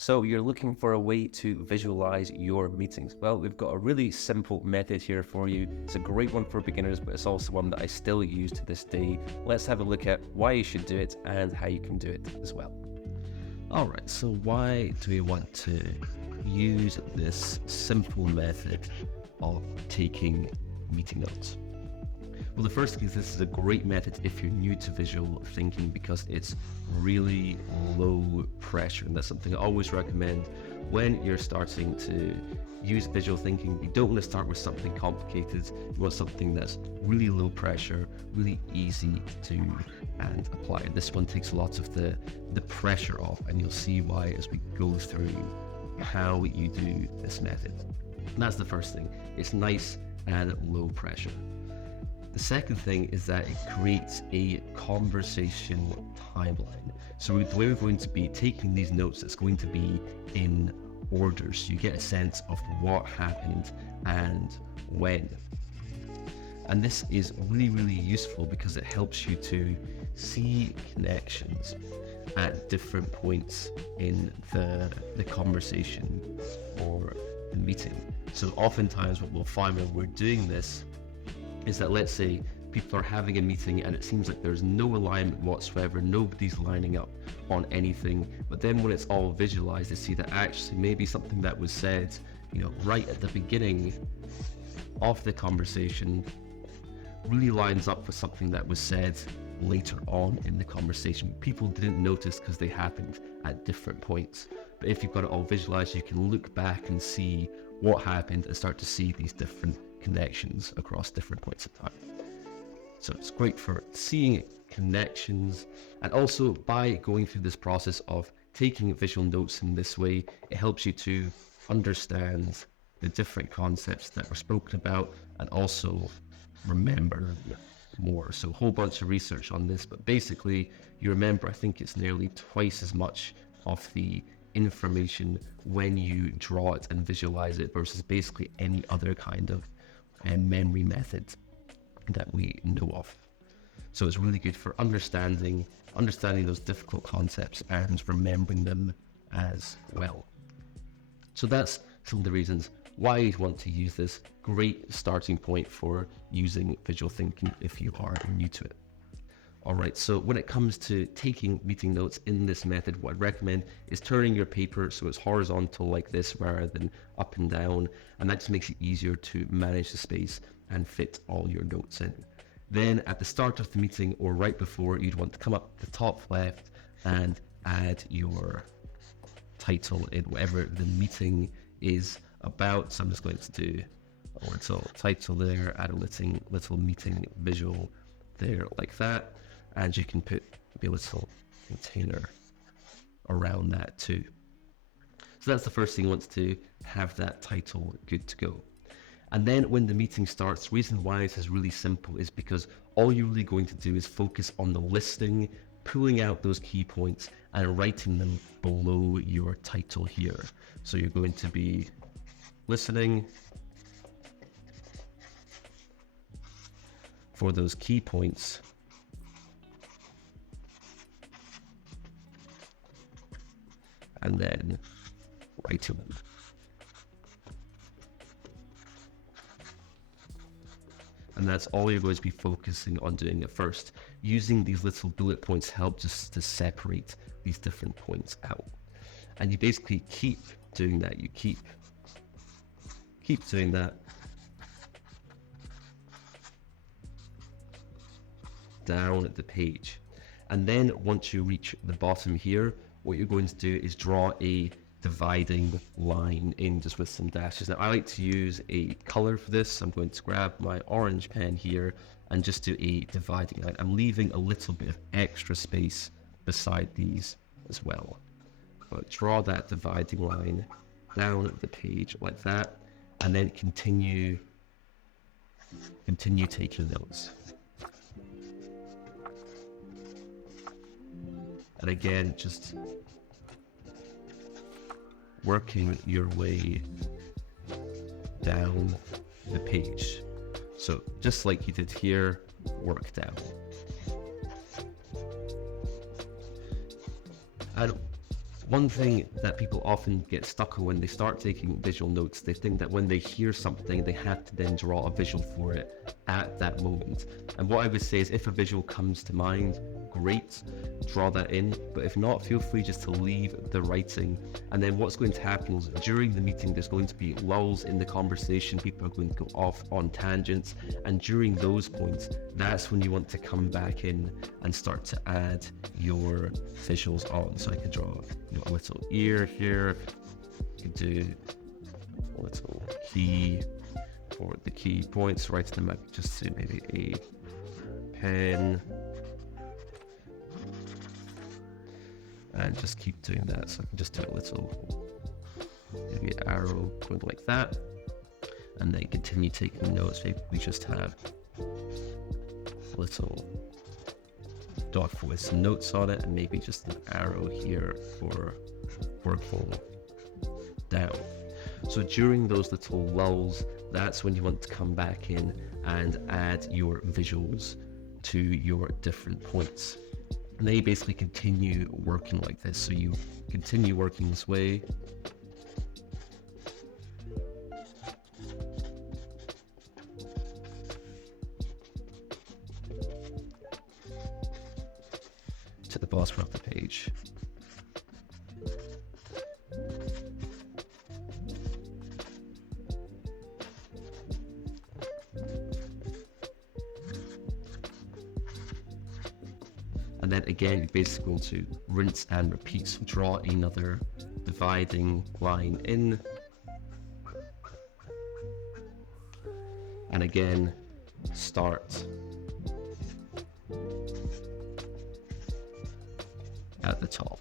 So you're looking for a way to visualize your meetings. Well, we've got a really simple method here for you. It's a great one for beginners, but it's also one that I still use to this day. Let's have a look at why you should do it and how you can do it as well. All right, so why do we want to use this simple method of taking meeting notes? Well, the first thing is this is a great method if you're new to visual thinking because it's really low pressure, and that's something I always recommend when you're starting to use visual thinking. You don't want to start with something complicated. You want something that's really low pressure, really easy to and apply. And this one takes a lot of the pressure off, and you'll see why as we go through how you do this method. And that's the first thing. It's nice and low pressure. The second thing is that it creates a conversation timeline. So the way we're going to be taking these notes, it's going to be in order, so you get a sense of what happened and when. And this is really, really useful because it helps you to see connections at different points in the conversation or the meeting. So oftentimes what we'll find when we're doing this is that, let's say people are having a meeting and it seems like there's no alignment whatsoever, nobody's lining up on anything, but then when it's all visualized, they see that actually maybe something that was said, right at the beginning of the conversation really lines up with something that was said later on in the conversation. People didn't notice because they happened at different points. But if you've got it all visualized, you can look back and see what happened and start to see these different connections across different points of time. So it's great for seeing connections, and also by going through this process of taking visual notes in this way, it helps you to understand the different concepts that were spoken about and also remember more. So a whole bunch of research on this, but basically you remember, I think it's nearly twice as much of the information when you draw it and visualize it versus basically any other kind of memory method that we know of. So it's really good for understanding those difficult concepts and remembering them as well. So that's some of the reasons why you want to use this. Great starting point for using visual thinking if you are new to it. All right, so when it comes to taking meeting notes in this method, what I'd recommend is turning your paper so it's horizontal like this rather than up and down, and that just makes it easier to manage the space and fit all your notes in. Then at the start of the meeting or right before, you'd want to come up the top left and add your title in whatever the meeting is about. So I'm just going to do a little title there, add a little meeting visual there like that. And you can put maybe a little container around that too. So that's the first thing you want to have that title good to go. And then when the meeting starts, the reason why this is really simple is because all you're really going to do is focus on the listing, pulling out those key points and writing them below your title here. So you're going to be listening for those key points, and then writing them. And that's all you're going to be focusing on doing at first. Using these little bullet points help just to separate these different points out. And you basically keep doing that. You keep doing that down the page. And then once you reach the bottom here, what you're going to do is draw a dividing line in just with some dashes. Now I like to use a color for this. I'm going to grab my orange pen here and just do a dividing line. I'm leaving a little bit of extra space beside these as well. But draw that dividing line down the page like that, and then continue taking notes. And again, just working your way down the page. So just like you did here, work down. And One thing that people often get stuck on when they start taking visual notes, they think that when they hear something, they have to then draw a visual for it at that moment. And what I would say is if a visual comes to mind, great, draw that in. But if not, feel free just to leave the writing. And then what's going to happen is during the meeting, there's going to be lulls in the conversation. People are going to go off on tangents. And during those points, that's when you want to come back in and start to add your visuals on. So I could draw a little ear here. You could do a little key for the key points, write them out just to maybe a pen. And just keep doing that. So I can just do a little maybe arrow going like that, and then continue taking notes. Maybe we just have a little dot with some notes on it, and maybe just an arrow here for working down. So during those little lulls, that's when you want to come back in and add your visuals to your different points. And they basically continue working like this. So you continue working this way. To the bottom of the page. And then again, you're basically going to rinse and repeat. So draw another dividing line in. And again, start at the top.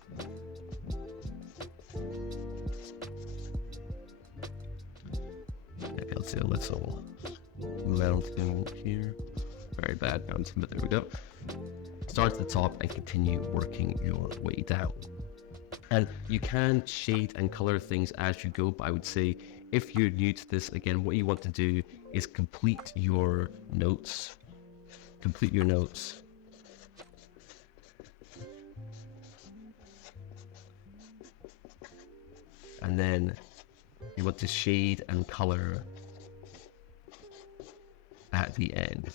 Maybe I'll do a little mountain here. Very bad mountain, but there we go. Start at the top and continue working your way down. And you can shade and color things as you go, but I would say if you're new to this, again, what you want to do is complete your notes. Complete your notes. And then you want to shade and color at the end.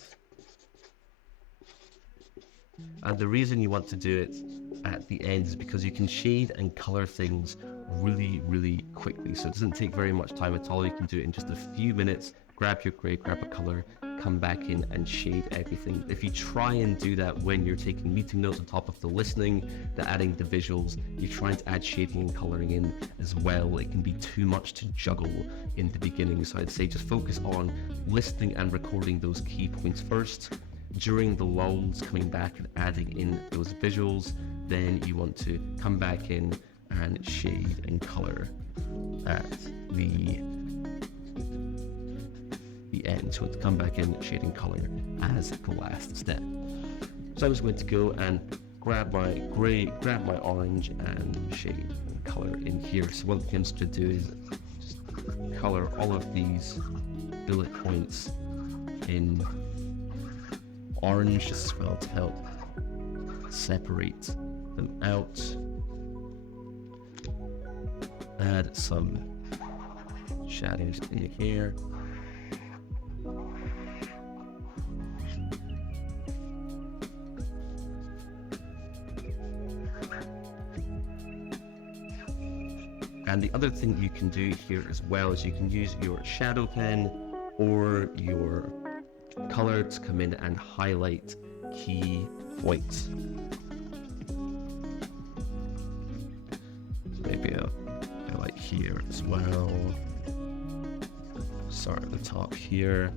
And the reason you want to do it at the end is because you can shade and color things really, really quickly. So it doesn't take very much time at all. You can do it in just a few minutes. Grab your gray, grab a color, come back in and shade everything. If you try and do that when you're taking meeting notes on top of the listening, the adding the visuals, you're trying to add shading and coloring in as well. It can be too much to juggle in the beginning. So I'd say just focus on listening and recording those key points first. During the lulls, coming back and adding in those visuals, then you want to come back in and shade and color at the end. So to come back in, shade and color as the last step. So I'm just going to go and grab my gray, grab my orange, and shade and color in here. So what I'm going to do is just color all of these bullet points in orange as well to help separate them out. Add some shadows in here. And the other thing you can do here as well is you can use your shadow pen or your color to come in and highlight key points. Maybe a highlight here as well. Start at the top here.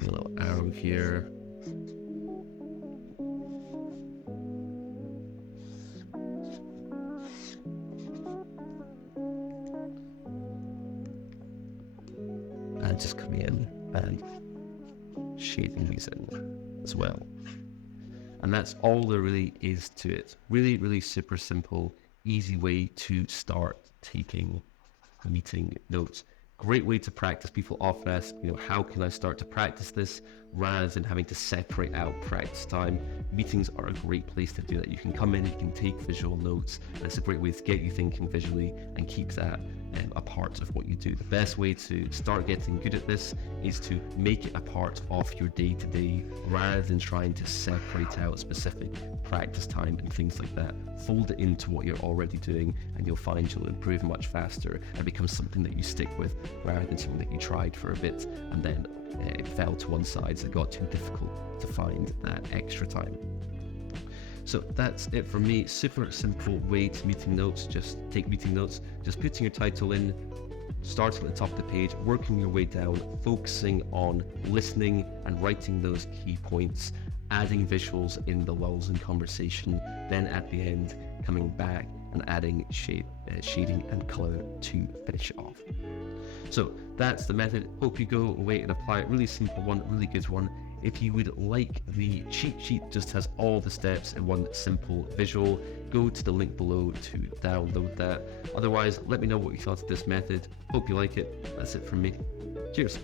A little arrow here. And just come in and shading these in as well. And that's all there really is to it. Really, really super simple, easy way to start taking meeting notes. Great way to practice. People often ask, how can I start to practice this rather than having to separate out practice time. Meetings are a great place to do that. You can come in, you can take visual notes, and it's a great way to get you thinking visually and keep that a part of what you do. The best way to start getting good at this is to make it a part of your day-to-day rather than trying to separate out specific practice time and things like that. Fold it into what you're already doing and you'll find you'll improve much faster and become something that you stick with rather than something that you tried for a bit and then it fell to one side, so it got too difficult to find that extra time. So that's it for me. Super simple way to meeting notes. Just take meeting notes, just putting your title in, starting at the top of the page, working your way down, focusing on listening and writing those key points, adding visuals in the lulls in conversation, then at the end coming back and adding shading and color to finish it off. So that's the method. Hope you go away and apply it. Really simple one, really good one. If you would like the cheat sheet, just has all the steps in one simple visual, go to the link below to download that. Otherwise, let me know what you thought of this method. Hope you like it. That's it from me. Cheers.